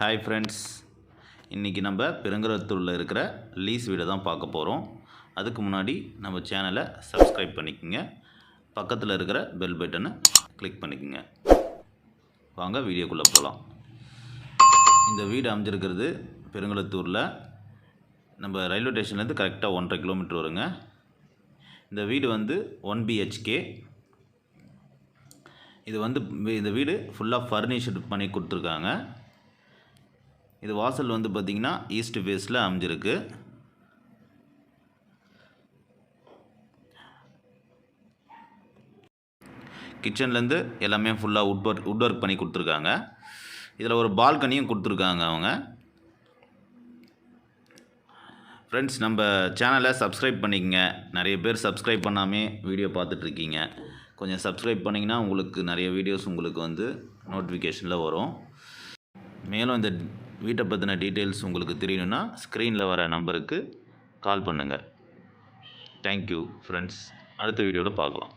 Hi friends, இன்றைக்கி நம்ம பெருங்கலத்தூரில் இருக்கிற லீஸ் வீடை தான் பார்க்க போகிறோம். அதுக்கு முன்னாடி நம்ம சேனலை சப்ஸ்கிரைப் பண்ணிக்கோங்க, பக்கத்தில் இருக்கிற பெல் பட்டனை கிளிக் பண்ணிக்கோங்க. வாங்க வீடியோக்குள்ளே போகலாம். இந்த வீடு அமைஞ்சிருக்கிறது பெருங்கலத்தூரில் நம்ம ரயில்வே ஸ்டேஷன்லேருந்து கரெக்டாக 1.5 கிலோமீட்டர் வருங்க. இந்த வீடு வந்து 1 BHK. இது வந்து இந்த வீடு ஃபுல்லாக ஃபர்னிஷ்டு பண்ணி கொடுத்துருக்காங்க. இது வாசல் வந்து பார்த்திங்கன்னா ஈஸ்ட் ஃபேஸில் அமைஞ்சிருக்கு. கிச்சன்லேருந்து எல்லாமே ஃபுல்லாக வுட் ஒர்க் பண்ணி கொடுத்துருக்காங்க. இதில் ஒரு பால்கனியும் கொடுத்துருக்காங்க அவங்க. ஃப்ரெண்ட்ஸ், நம்ம சேனலை சப்ஸ்கிரைப் பண்ணிக்கங்க. நிறைய பேர் சப்ஸ்கிரைப் பண்ணாமே வீடியோ பார்த்துட்ருக்கீங்க. கொஞ்சம் சப்ஸ்கிரைப் பண்ணிங்கன்னா உங்களுக்கு நிறைய வீடியோஸ் உங்களுக்கு வந்து நோட்டிஃபிகேஷனில் வரும். மேலும் இந்த வீட்டை பற்றின டீட்டெயில்ஸ் உங்களுக்கு தெரியணுன்னா ஸ்க்ரீனில் வர நம்பருக்கு கால் பண்ணுங்கள். Thank you friends. அடுத்த வீடியோவில் பார்க்கலாம்.